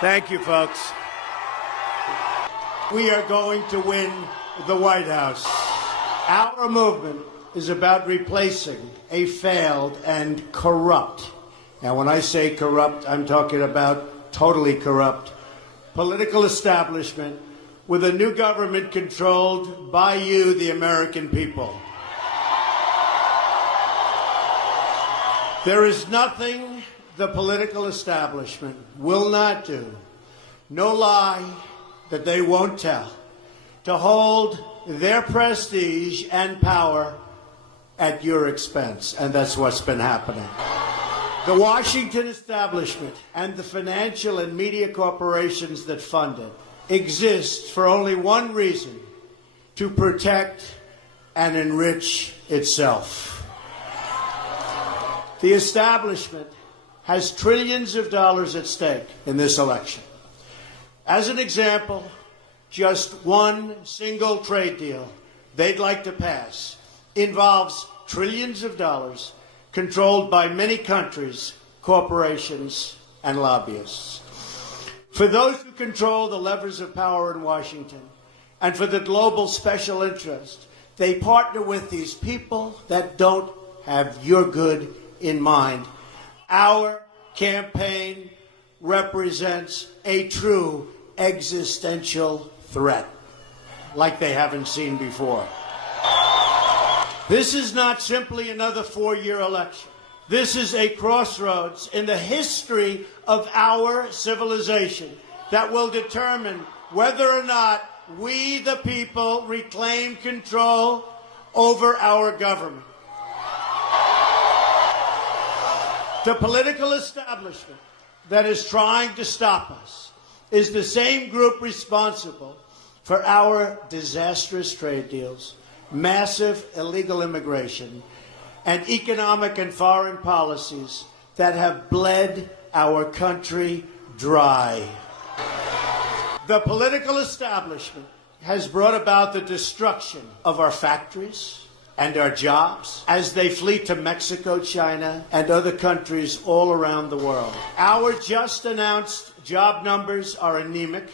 Thank you, folks. We are going to win the White House. Our movement is about replacing a failed and corrupt, and when I say corrupt, I'm talking about totally corrupt, political establishment with a new government controlled by you, the American people. There is nothing the political establishment will not do, no lie that they won't tell, to hold their prestige and power at your expense. And that's what's been happening. The Washington establishment and the financial and media corporations that fund it exist for only one reason: to protect and enrich itself. The establishment has trillions of dollars at stake in this election. As an example, just one single trade deal they'd like to pass involves trillions of dollars controlled by many countries, corporations, and lobbyists. For those who control the levers of power in Washington, and for the global special interest, they partner with these people that don't have your good in mind. Our campaign represents a true existential threat, like they haven't seen before. This is not simply another four-year election. This is a crossroads in the history of our civilization that will determine whether or not we, the people, reclaim control over our government. The political establishment that is trying to stop us is the same group responsible for our disastrous trade deals, massive illegal immigration, and economic and foreign policies that have bled our country dry. The political establishment has brought about the destruction of our factories and our jobs as they flee to Mexico, China, and other countries all around the world. Our just announced job numbers are anemic.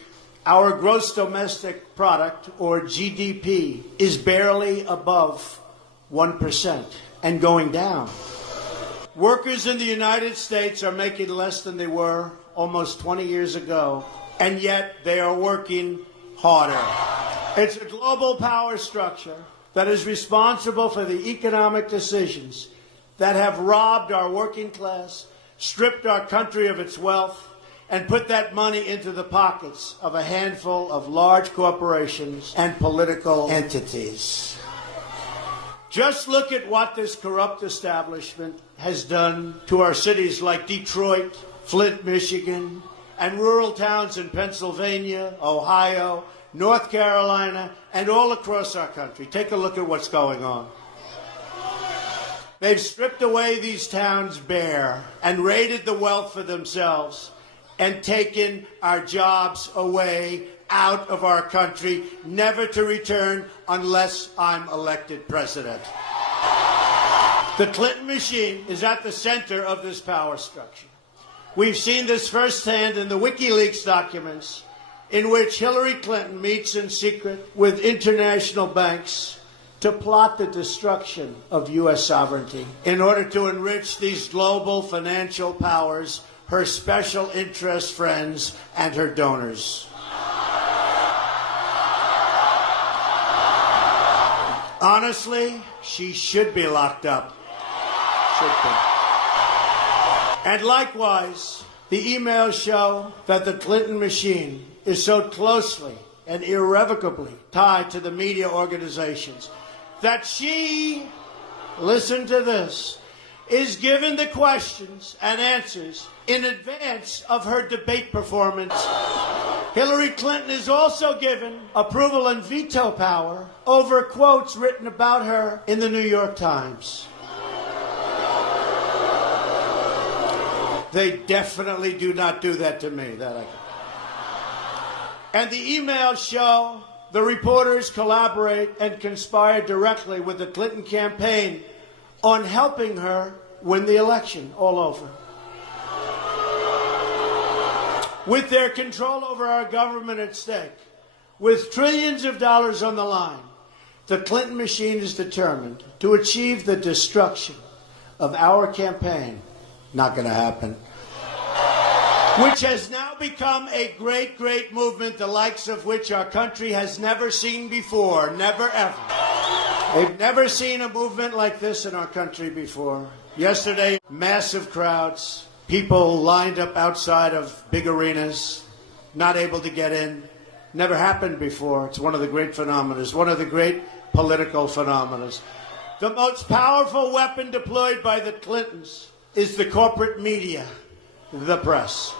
Our gross domestic product, or GDP, is barely above 1% and going down. Workers in the United States are making less than they were almost 20 years ago, and yet they are working harder. It's a global power structure that is responsible for the economic decisions that have robbed our working class, stripped our country of its wealth, and put that money into the pockets of a handful of large corporations and political entities. Just look at what this corrupt establishment has done to our cities like Detroit, Flint, Michigan, and rural towns in Pennsylvania, Ohio, North Carolina, and all across our country. Take a look at what's going on. They've stripped away these towns bare and raided the wealth for themselves and taken our jobs away out of our country, never to return unless I'm elected president. The Clinton machine is at the center of this power structure. We've seen this firsthand in the WikiLeaks documents, in which Hillary Clinton meets in secret with international banks to plot the destruction of U.S. sovereignty in order to enrich these global financial powers, her special interest friends, and her donors. Honestly, she should be locked up. Should be. And likewise, the emails show that the Clinton machine is so closely and irrevocably tied to the media organizations that she, listen to this, is given the questions and answers in advance of her debate performance. Hillary Clinton is also given approval and veto power over quotes written about her in the New York Times. They definitely do not do that to me. And the emails show the reporters collaborate and conspire directly with the Clinton campaign on helping her win the election all over. With their control over our government at stake, with trillions of dollars on the line, the Clinton machine is determined to achieve the destruction of our campaign. Not going to happen. Which has now become a great, great movement, the likes of which our country has never seen before. Never, ever. They've never seen a movement like this in our country before. Yesterday, massive crowds, people lined up outside of big arenas, not able to get in. Never happened before. It's one of the great phenomena, one of the great political phenomena. The most powerful weapon deployed by the Clintons is the corporate media, the press.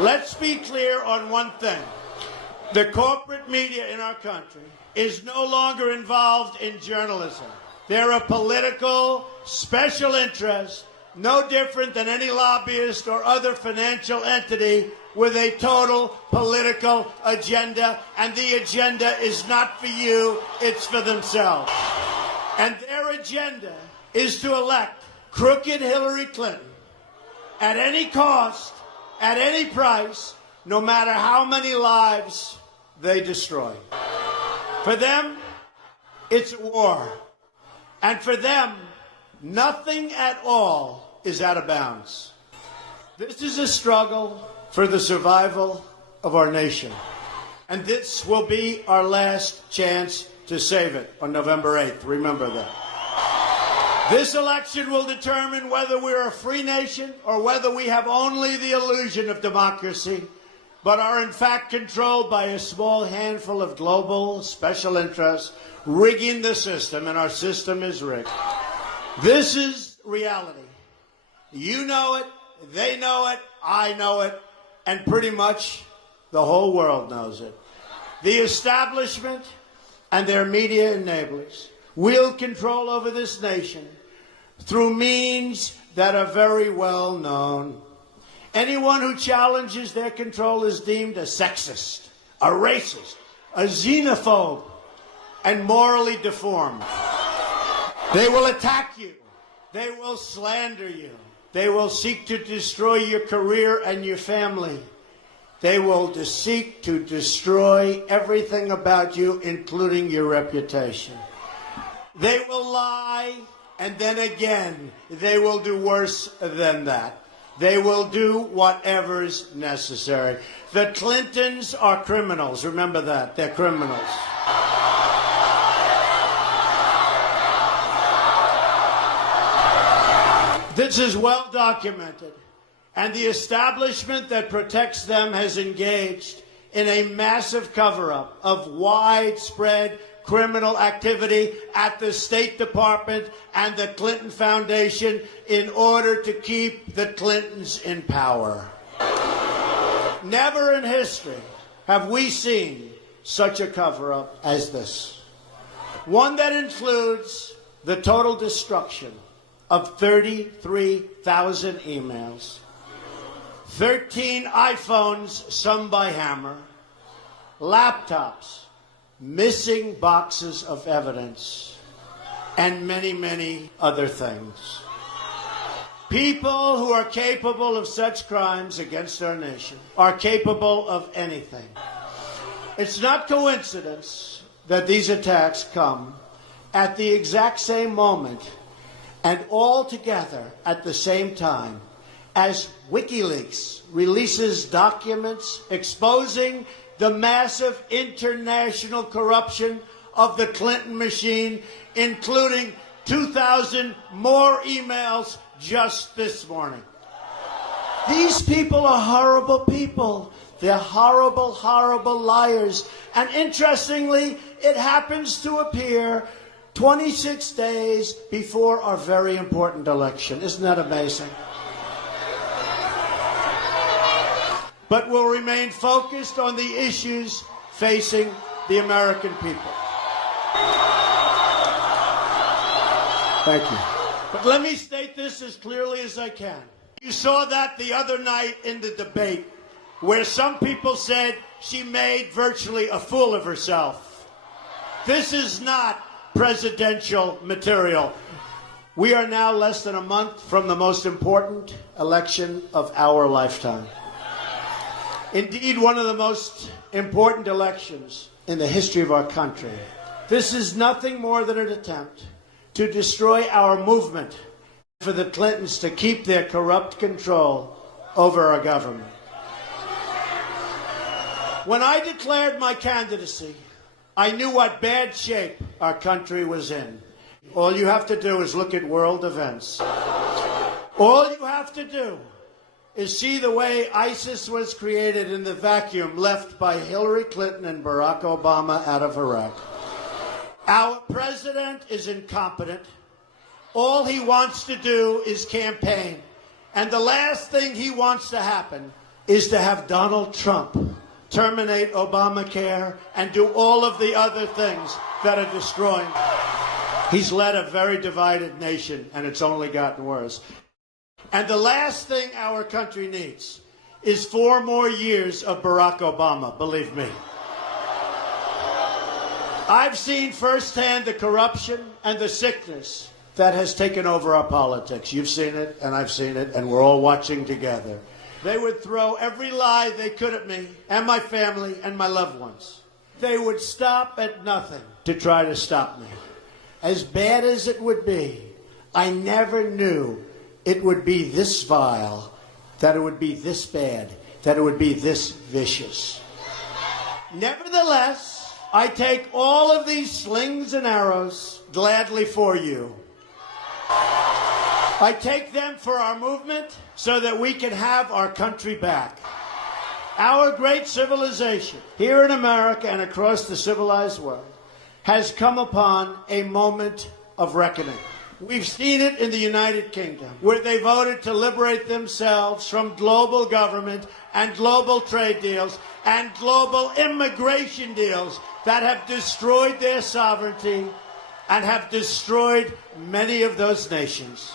Let's be clear on one thing. The corporate media in our country is no longer involved in journalism. They're a political special interest, no different than any lobbyist or other financial entity with a total political agenda, and the agenda is not for you, it's for themselves. And their agenda is to elect crooked Hillary Clinton at any cost, at any price, no matter how many lives they destroy. For them, it's a war. And for them, nothing at all is out of bounds. This is a struggle for the survival of our nation. And this will be our last chance to save it on November 8th. Remember that. This election will determine whether we're a free nation or whether we have only the illusion of democracy, but are in fact controlled by a small handful of global special interests rigging the system, and our system is rigged. This is reality. You know it, they know it, I know it, and pretty much the whole world knows it. The establishment and their media enablers wield control over this nation through means that are very well known. Anyone who challenges their control is deemed a sexist, a racist, a xenophobe, and morally deformed. They will attack you. They will slander you. They will seek to destroy your career and your family. They will seek to destroy everything about you, including your reputation. They will lie, and then again, they will do worse than that. They will do whatever's necessary. The Clintons are criminals. Remember that. They're criminals. This is well documented, and the establishment that protects them has engaged in a massive cover-up of widespread criminal activity at the State Department and the Clinton Foundation in order to keep the Clintons in power. Never in history have we seen such a cover-up as this. One that includes the total destruction of 33,000 emails, 13 iPhones, some by hammer, laptops, missing boxes of evidence, and many, many other things. People who are capable of such crimes against our nation are capable of anything. It's not coincidence that these attacks come at the exact same moment and all together at the same time as WikiLeaks releases documents exposing the massive international corruption of the Clinton machine, including 2,000 more emails just this morning. These people are horrible people. They're horrible, horrible liars. And interestingly, it happens to appear 26 days before our very important election. Isn't that amazing? But we'll remain focused on the issues facing the American people. Thank you. But let me state this as clearly as I can. You saw that the other night in the debate where some people said she made virtually a fool of herself. This is not presidential material. We are now less than a month from the most important election of our lifetime. Indeed, one of the most important elections in the history of our country. This is nothing more than an attempt to destroy our movement for the Clintons to keep their corrupt control over our government. When I declared my candidacy, I knew what bad shape our country was in. All you have to do is look at world events. All you have to do is see the way ISIS was created in the vacuum left by Hillary Clinton and Barack Obama out of Iraq. Our president is incompetent. All he wants to do is campaign. And the last thing he wants to happen is to have Donald Trump terminate Obamacare and do all of the other things that are destroying. He's led a very divided nation, and it's only gotten worse. And the last thing our country needs is 4 more years of Barack Obama, believe me. I've seen firsthand the corruption and the sickness that has taken over our politics. You've seen it, and I've seen it, and we're all watching together. They would throw every lie they could at me and my family and my loved ones. They would stop at nothing to try to stop me. As bad as it would be, I never knew it would be this vile, that it would be this bad, that it would be this vicious. Nevertheless, I take all of these slings and arrows gladly for you. I take them for our movement so that we can have our country back. Our great civilization here in America and across the civilized world has come upon a moment of reckoning. We've seen it in the United Kingdom, where they voted to liberate themselves from global government and global trade deals and global immigration deals that have destroyed their sovereignty and have destroyed many of those nations.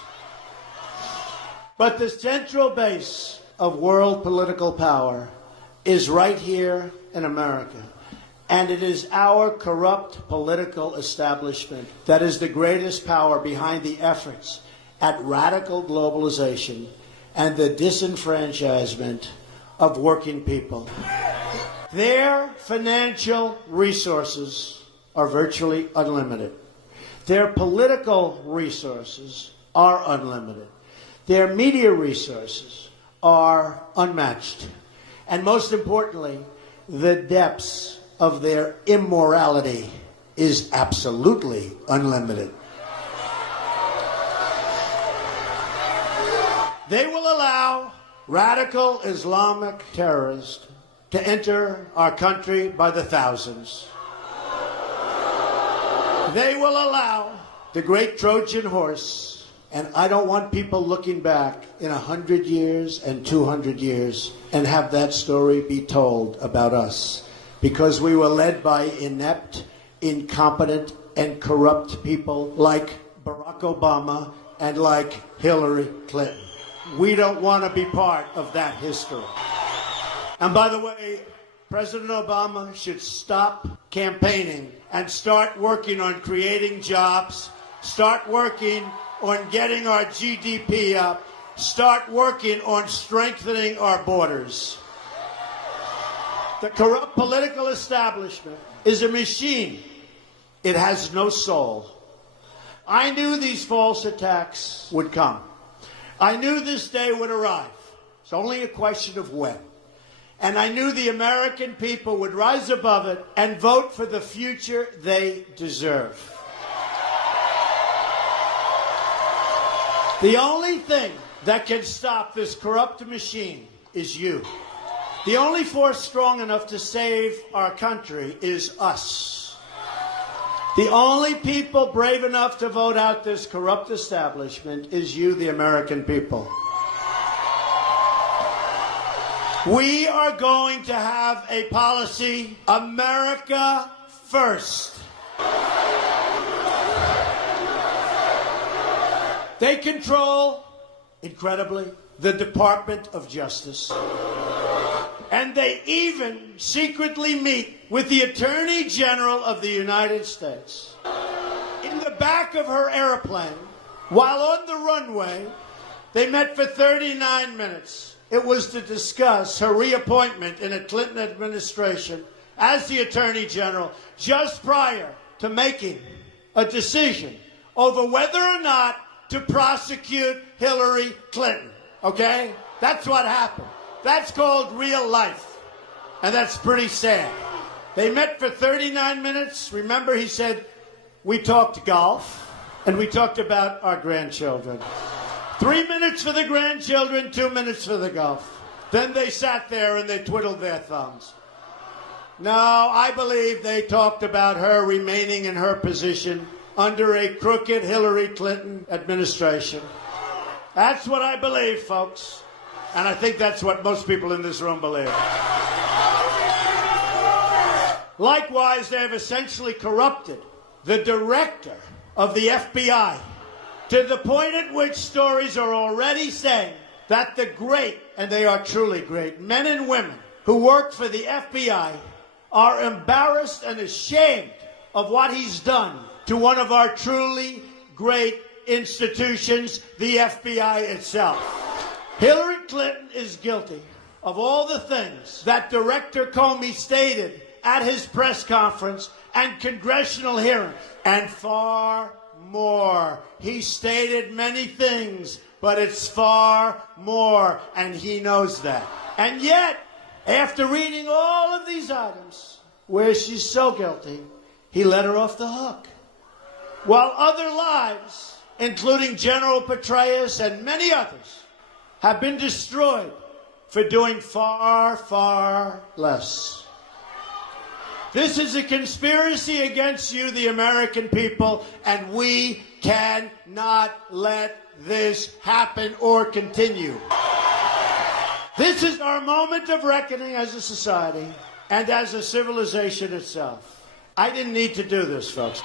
But the central base of world political power is right here in America. And it is our corrupt political establishment that is the greatest power behind the efforts at radical globalization and the disenfranchisement of working people. Their financial resources are virtually unlimited. Their political resources are unlimited. Their media resources are unmatched. And most importantly, the depths of their immorality is absolutely unlimited. They will allow radical Islamic terrorists to enter our country by the thousands. They will allow the great Trojan horse, and I don't want people looking back in 100 years and 200 years and have that story be told about us, because we were led by inept, incompetent, and corrupt people like Barack Obama and like Hillary Clinton. We don't want to be part of that history. And by the way, President Obama should stop campaigning and start working on creating jobs, start working on getting our GDP up, start working on strengthening our borders. The corrupt political establishment is a machine. It has no soul. I knew these false attacks would come. I knew this day would arrive. It's only a question of when. And I knew the American people would rise above it and vote for the future they deserve. The only thing that can stop this corrupt machine is you. The only force strong enough to save our country is us. The only people brave enough to vote out this corrupt establishment is you, the American people. We are going to have a policy, America first. They control, incredibly, the Department of Justice. And they even secretly meet with the Attorney General of the United States in the back of her airplane while on the runway. They met for 39 minutes It was to discuss her reappointment in a Clinton administration as the Attorney General just prior to making a decision over whether or not to prosecute Hillary Clinton. Okay? That's what happened. That's called real life. And that's pretty sad. They met for 39 minutes. Remember, he said, we talked golf and we talked about our grandchildren. 3 minutes for the grandchildren, 2 minutes for the golf. Then they sat there and they twiddled their thumbs. No, I believe they talked about her remaining in her position under a crooked Hillary Clinton administration. That's what I believe, folks. And I think that's what most people in this room believe. Likewise, they have essentially corrupted the director of the FBI to the point at which stories are already saying that the great, and they are truly great, men and women who work for the FBI are embarrassed and ashamed of what he's done to one of our truly great institutions, the FBI itself. Hillary Clinton is guilty of all the things that Director Comey stated at his press conference and congressional hearing, and far more. He stated many things, but it's far more, and he knows that. And yet, after reading all of these items where she's so guilty, he let her off the hook. While other lives, including General Petraeus and many others, have been destroyed for doing far, far less. This is a conspiracy against you, the American people, and we cannot let this happen or continue. This is our moment of reckoning as a society and as a civilization itself. I didn't need to do this, folks.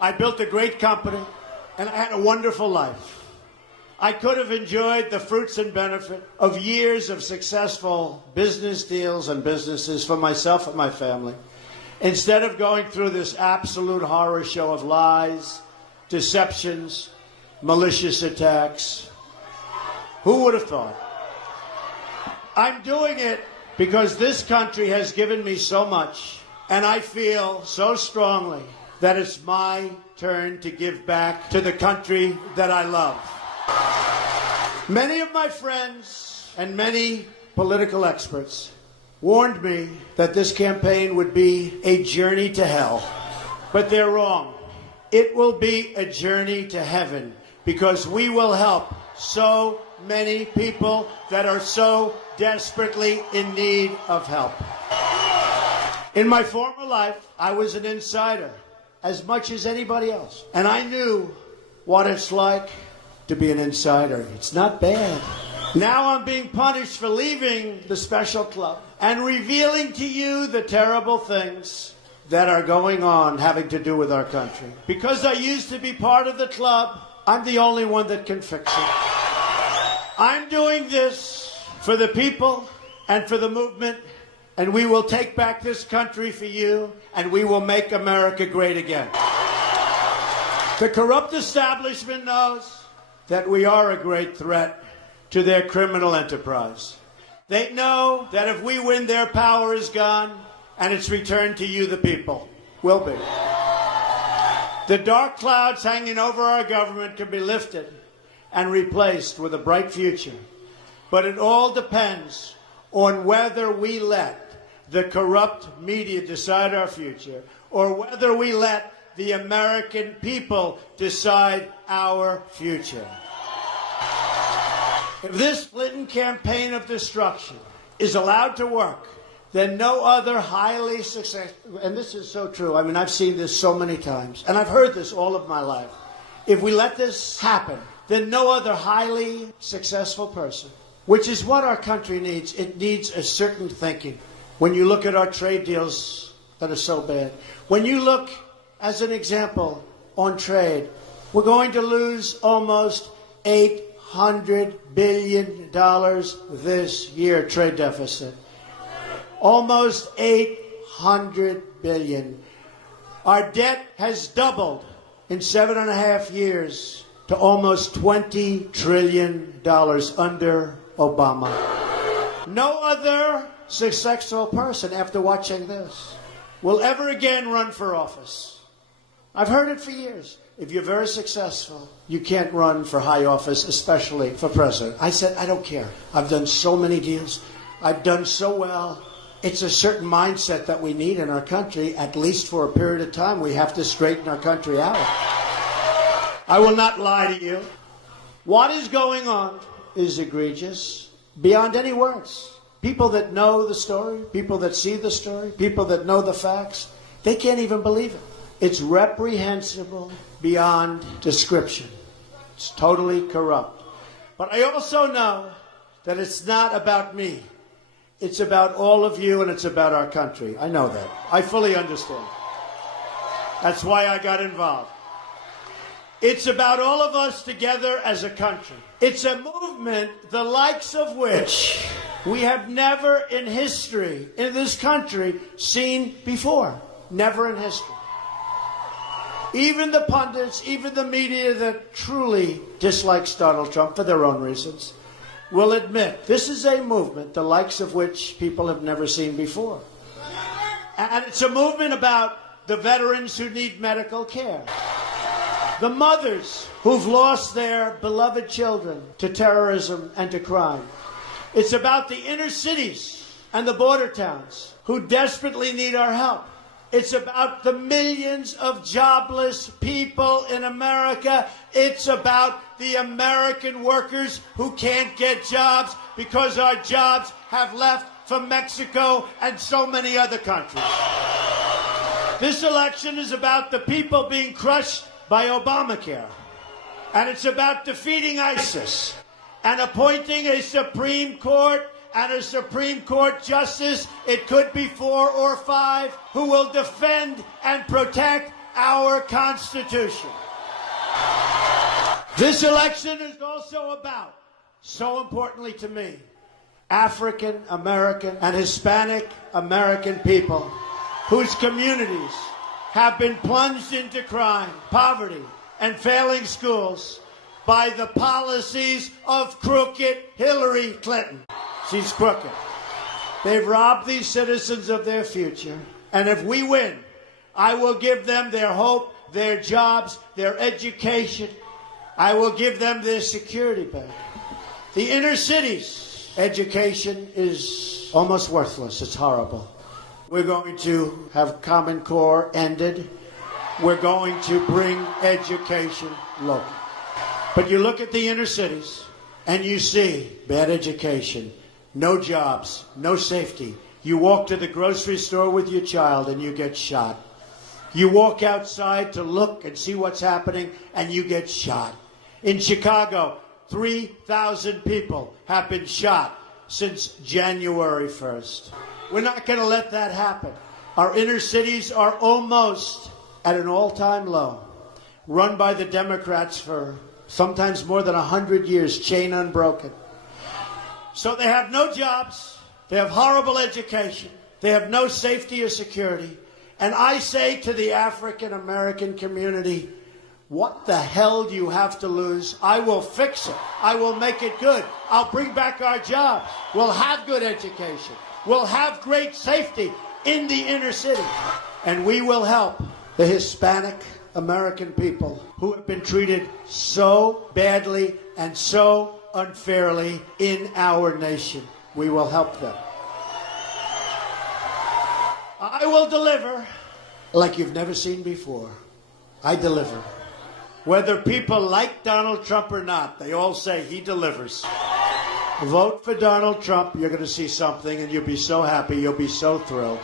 I built a great company, and I had a wonderful life. I could have enjoyed the fruits and benefit of years of successful business deals and businesses for myself and my family, instead of going through this absolute horror show of lies, deceptions, malicious attacks. Who would have thought? I'm doing it because this country has given me so much, and I feel so strongly that it's my turn to give back to the country that I love. Many of my friends and many political experts warned me that this campaign would be a journey to hell. But they're wrong. It will be a journey to heaven because we will help so many people that are so desperately in need of help. In my former life, I was an insider as much as anybody else. And I knew what it's like to be an insider. It's not bad. Now I'm being punished for leaving the special club and revealing to you the terrible things that are going on having to do with our country. Because I used to be part of the club, I'm the only one that can fix it. I'm doing this for the people and for the movement, and we will take back this country for you, and we will make America great again. The corrupt establishment knows that we are a great threat to their criminal enterprise. They know that if we win, their power is gone, and it's returned to you, the people. Will be. The dark clouds hanging over our government can be lifted and replaced with a bright future. But it all depends on whether we let the corrupt media decide our future, or whether we let the American people decide our future. If this Clinton campaign of destruction is allowed to work, then no other highly successful, and this is so true, I mean, I've seen this so many times, and I've heard this all of my life. If we let this happen, then no other highly successful person, which is what our country needs, it needs a certain thinking. When you look at our trade deals that are so bad, when you look, as an example, on trade, we're going to lose almost $800 billion this year, trade deficit. Almost $800 billion. Our debt has doubled in 7.5 years to almost $20 trillion under Obama. No other successful person, after watching this, will ever again run for office. I've heard it for years. If you're very successful, you can't run for high office, especially for president. I said, I don't care. I've done so many deals. I've done so well. It's a certain mindset that we need in our country, at least for a period of time. We have to straighten our country out. I will not lie to you. What is going on is egregious, beyond any words. People that know the story, people that see the story, people that know the facts, they can't even believe it. It's reprehensible beyond description. It's totally corrupt. But I also know that it's not about me. It's about all of you, and it's about our country. I know that. I fully understand. That's why I got involved. It's about all of us together as a country. It's a movement the likes of which we have never in history, in this country, seen before. Never in history. Even the pundits, even the media that truly dislikes Donald Trump for their own reasons, will admit this is a movement the likes of which people have never seen before. And it's a movement about the veterans who need medical care. The mothers who've lost their beloved children to terrorism and to crime. It's about the inner cities and the border towns who desperately need our help. It's about the millions of jobless people in America. It's about the American workers who can't get jobs because our jobs have left for Mexico and so many other countries. This election is about the people being crushed by Obamacare. And it's about defeating ISIS and appointing a Supreme Court and a Supreme Court justice, it could be 4 or 5, who will defend and protect our Constitution. This election is also about, so importantly to me, African American and Hispanic American people whose communities have been plunged into crime, poverty, and failing schools by the policies of crooked Hillary Clinton. She's crooked. They've robbed these citizens of their future. And if we win, I will give them their hope, their jobs, their education. I will give them their security back. The inner cities, education is almost worthless. It's horrible. We're going to have Common Core ended. We're going to bring education local. But you look at the inner cities and you see bad education, no jobs, no safety. You walk to the grocery store with your child and you get shot. You walk outside to look and see what's happening and you get shot. In Chicago, 3,000 people have been shot since January 1st. We're not going to let that happen. Our inner cities are almost at an all-time low, run by the Democrats for sometimes more than 100 years, chain unbroken. So they have no jobs, they have horrible education, they have no safety or security. And I say to the African American community, what the hell do you have to lose? I will fix it. I will make it good. I'll bring back our jobs. We'll have good education. We'll have great safety in the inner city. And we will help the Hispanic American people who have been treated so badly and so unfairly in our nation. We will help them. I will deliver like you've never seen before. I deliver. Whether people like Donald Trump or not, they all say he delivers. Vote for Donald Trump, you're going to see something, and you'll be so happy, you'll be so thrilled.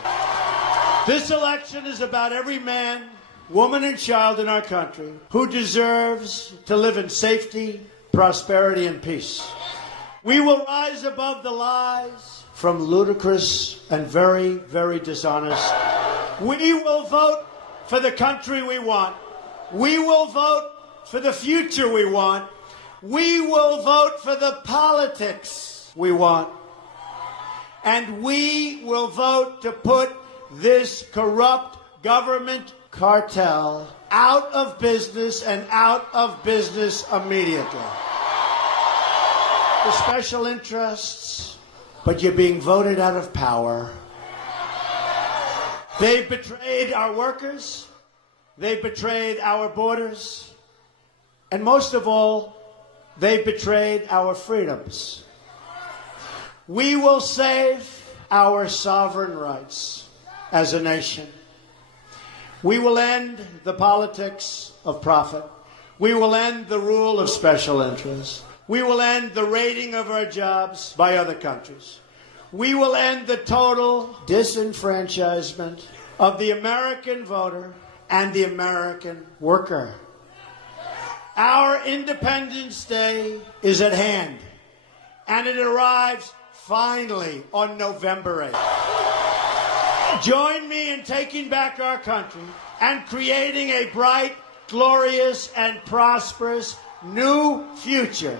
This election is about every man, woman, and child in our country who deserves to live in safety, prosperity, and peace. We will rise above the lies from ludicrous and very, very dishonest. We will vote for the country we want. We will vote for the future we want. We will vote for the politics we want. And we will vote to put this corrupt government cartel out of business and out of business immediately. The special interests but you're being voted out of power. They've betrayed our workers. They've betrayed our borders. And most of all, they've betrayed our freedoms. We will save our sovereign rights as a nation. We will end the politics of profit. We will end the rule of special interests. We will end the raiding of our jobs by other countries. We will end the total disenfranchisement of the American voter and the American worker. Our Independence Day is at hand, and it arrives finally on November 8th. Join me in taking back our country and creating a bright, glorious, and prosperous new future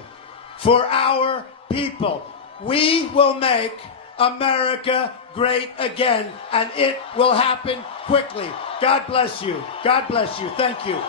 for our people. We will make America great again, and it will happen quickly. God bless you. God bless you. Thank you.